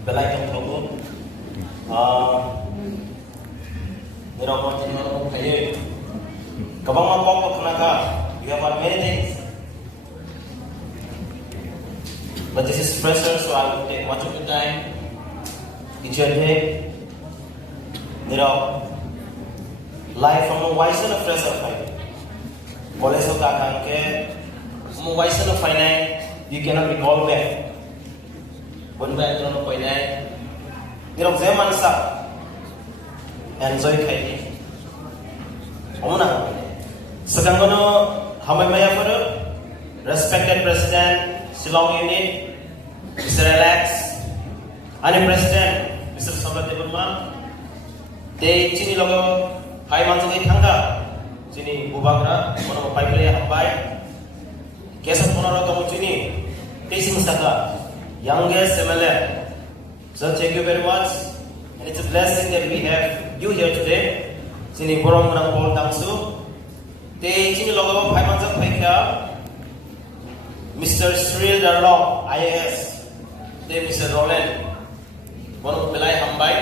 belai yang terlalu nirokok jadi nirokok kaye kabang mapok kenaka you have many things but this is pressure so I will take much of the time each day nirok life from a wise and a fresher fight college of kakang ke wise and a finite you cannot recall back when we are not quite there, you know, zaman sa enjoy kaini. Omna, sekarang kono hamai maya pada respected President Shillong Unit, Mr. Alex, Ane President Mr. Samrat Deburma, de cini logo hai manjungi thangga, cini bubakra, kono pipeline hambai, kesat kono roto cini, tesi mustaka. Youngest MLA. So thank you very much. And it's a blessing that we have you here today. Sini borong menang bol tangsu. Te sini logo pai manjak pai kya. Mr. Sril Darlong, IAS. Te Mr. Roland. Borong pelai hambai.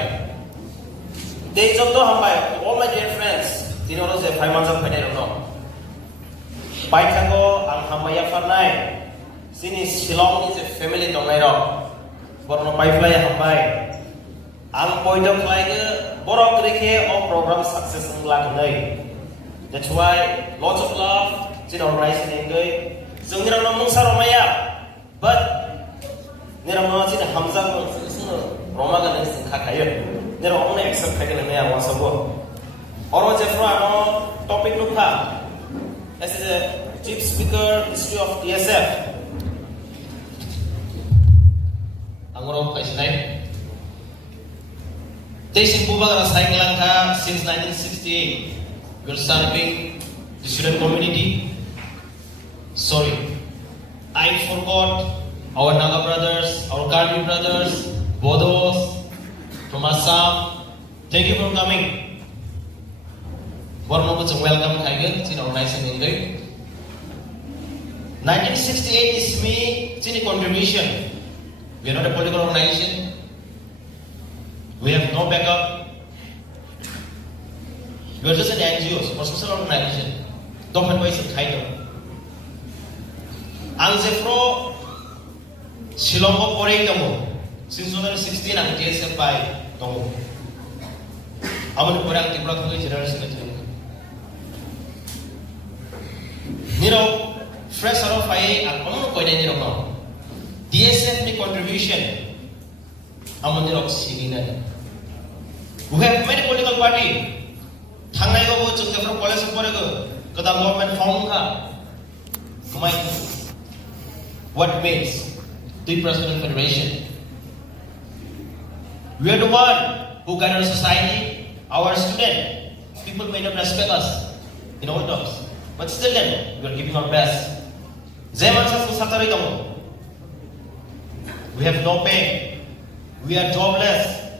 Te jobdo hambai. All my dear friends. Tino ro se pai manjak pai ne ro. Pai thago ang hamaya farnai. Sini Shillong is a family dongairo. Borno pipeline hambai. Ang poidok lainnya borok reke or program success nglag nai. That's why lots of love. Sini organization enjoy. Zungira no mungsa romaya. But nira no sini hamza no sini roma ga nasi khakayo. Nira only accept khakil nai ang wasabo. Oro jefro ano topic nukha. As a chief speaker history of DSF. Angurok Kaisnai. Tesi Bubak Rasai Langka since 1968. We are serving the student community. Sorry, I forgot our Naga brothers, our Karbi brothers, Bodos from Assam. Thank you for coming. Warm welcome Kaigan in our nice and English. 1968 is me, it's contribution. We are not a political organization. We have no backup. We are just an NGO, or social organization. Don't have ways of title. Ang Zefro Shillong Porei Tomo since 2016 ang DSF by Tomo. Amun Porang Tibra Kuli General Secretary. Niro fresh out of fire ang amun ko na niro no. DSF ni contribution among the Roxy. We have many political party. Thangai go to the policy for the government form ka. Kumai. What means the President Federation? We are the one who guide our society, our student. People may not respect us in old terms, but still then we are giving our best. Zaman sa susatari kamu. We have no pay. We are jobless.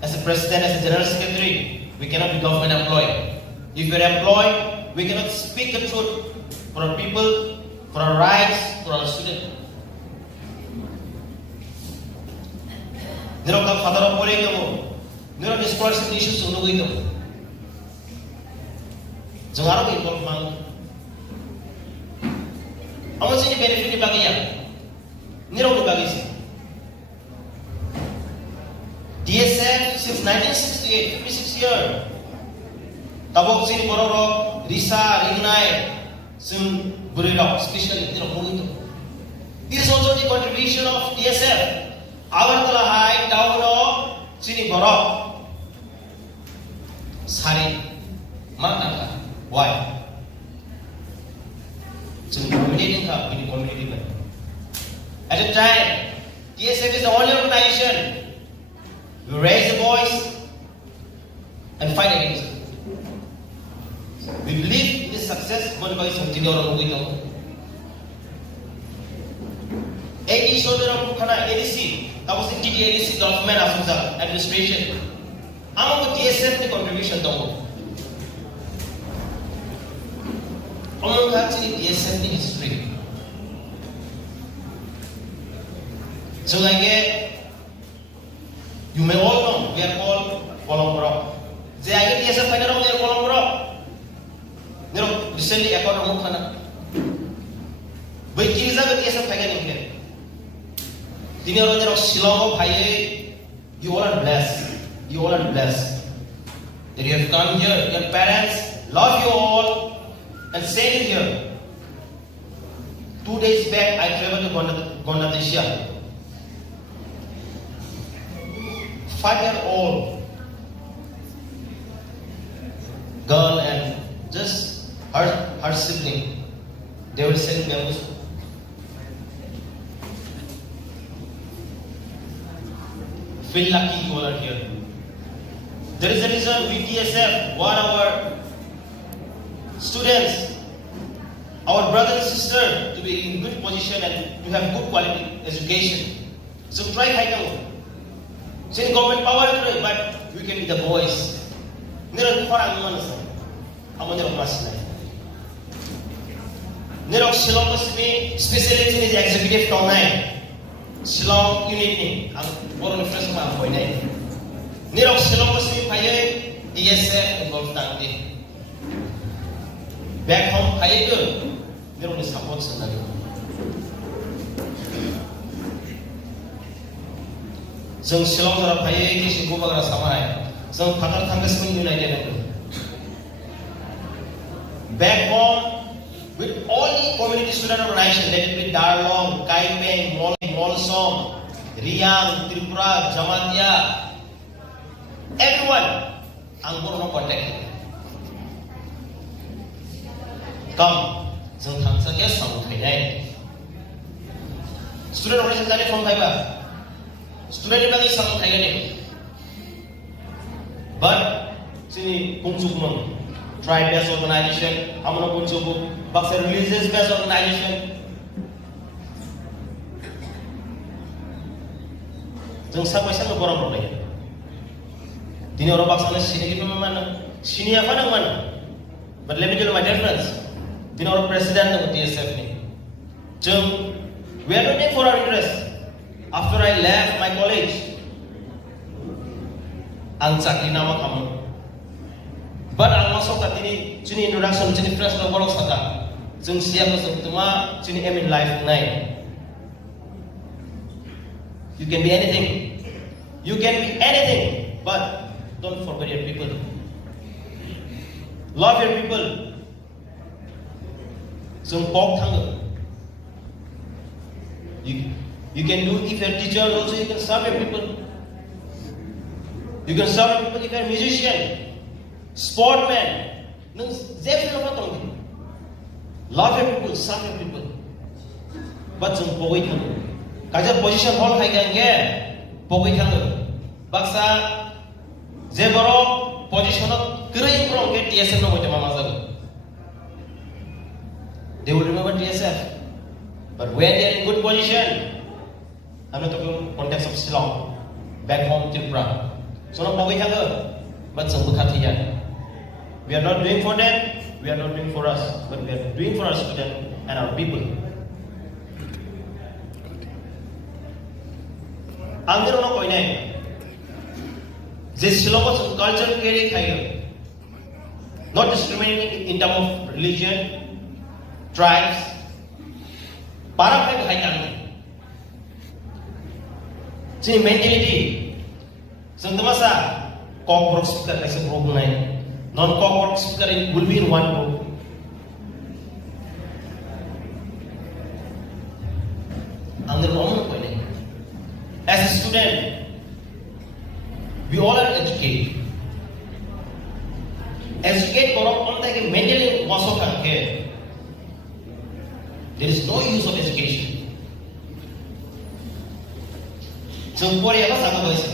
As a president, as a general secretary, we cannot be government employed. If we are employed, we cannot speak the truth for our people, for our rights, for our students. Nero ka father of Porei mo. Nero the scholarship issues sunog ito. Jangaro ka involved man. Amo sini benefit ni bagian. Niro berbagi sih. DSF since 1968, 56 years. Tabok sini borok Risa, Ringnai, Sun Burirok, especially Niro itu. This is also the contribution of DSF. Awal telah high down sini borok. Sari, mana? Why? Sun community ka, ini community ba? At the time, DSF is the only organization we raise the voice and fight against it. We believe this success will be something orang itu. AD saudara kana ADC, tapos hindi ADC government asal administration. Amo ko DSF ni contribution dong. Amo actually DSF ni history. So like You may all know we are called Kolomborok. They are getting a final of their Kolomborok. No, recently I got a Mukana. But Kiriza is a pagan in here. Dinner of Shilong, Haye, you all are blessed. You all are blessed. That you have come here, your parents love you all and stay here. 2 days back, I traveled to Gondadesha. 5-year-old girl and just her sibling, they were selling bamboos. Feel lucky you all are here. There is a reason we TSF want our students, our brothers and sisters to be in good position and to have good quality education. So try Haikam. Say government power, but we can be the voice. Nero Korang Manasa. Amonero Masna. Nero Shillong Pasini, speciality is executive top 9. Shillong unit ni, ang Boron Fresh Man Boy 9. Nero Shillong Pasini Paye, DSF involved Tangti. Back home, Paye good. Nero ni support sa जों शिलं जरा फायै किसी को बगरा समाय जों फाटार थांगासिनो united back home with all the community student organization, let it be Darlong, Kaipeng, Molsom, Riang, Tripura, Jamatia, everyone ang puro contact. Come, जों थांसाके सामथायनाय student organization जाने from Thaiba. Student bagi sang kaya ni, but sini kungsuk mong tribe based organization, amono kungsuk baksa religious based organization. Jeng sampai sana borong borong ya. Dini orang baksa na sini kita mana, sini apa nang mana? But let me tell you my dear friends, dini orang president ng TSF ni. Jeng we are looking for our interest. After I left my college, ang sakit nama kamu. But ang masuk kat ini, cini introduction, cini fresh na bolong sata. Jeng siap masuk tuma, cini aim in life naik. You can be anything. You can be anything, but don't forget your people. Love your people. Jeng pok thang. You can do, if you're a teacher also, you can serve your people. You can serve your people if you're a musician, sportman. Love your people, serve your people. But some poet, kaja position hall hai gange, poet hang. Baksa zeboro position of kiri pro get TSF no moja mama. They will remember TSF. But when they are in good position, I'm not talking context of Shillong, back home Tripura. So no pogi haga, but some bukatiya. We are not doing for them, we are not doing for us, but we are doing for our students and our people. Andero no koi nahi. This Shillong was culture carry higher, not discriminating in terms of religion, tribes. Para pag high kami. Sini mentality. Sentama sa cockroach speaker kasi group na yun. Non-cockroach speaker will be in one group. Ang nilong ko yun. As a student, we all are educated. Educate korang on tayo mentally masok ka here. There is no use of education. So, pori apa sama guys?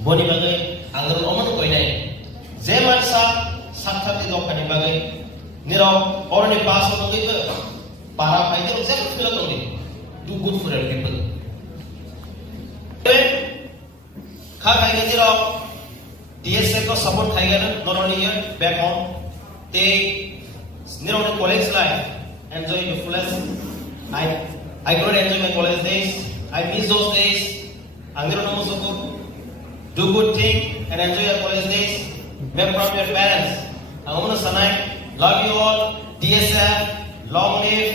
Boni bagai, anggar oman koi nahi. Zaman saat itu kani bagai, nirau orang ni pass orang itu, para itu saya feel tu ni, do good for our people. Kah kaya nirau, DSF ko support kaya not only here, back home, they nirau ni college life, enjoy the fullest. I could enjoy my college days. I miss those days. Ang meron mo sa do good thing and enjoy your college days. Be proud of your parents. Ang muna sanay, love you all, DSF, long live,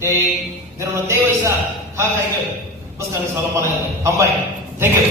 they don't know, they always have high good. Mas kami sa lapangan. Hambay. Thank you.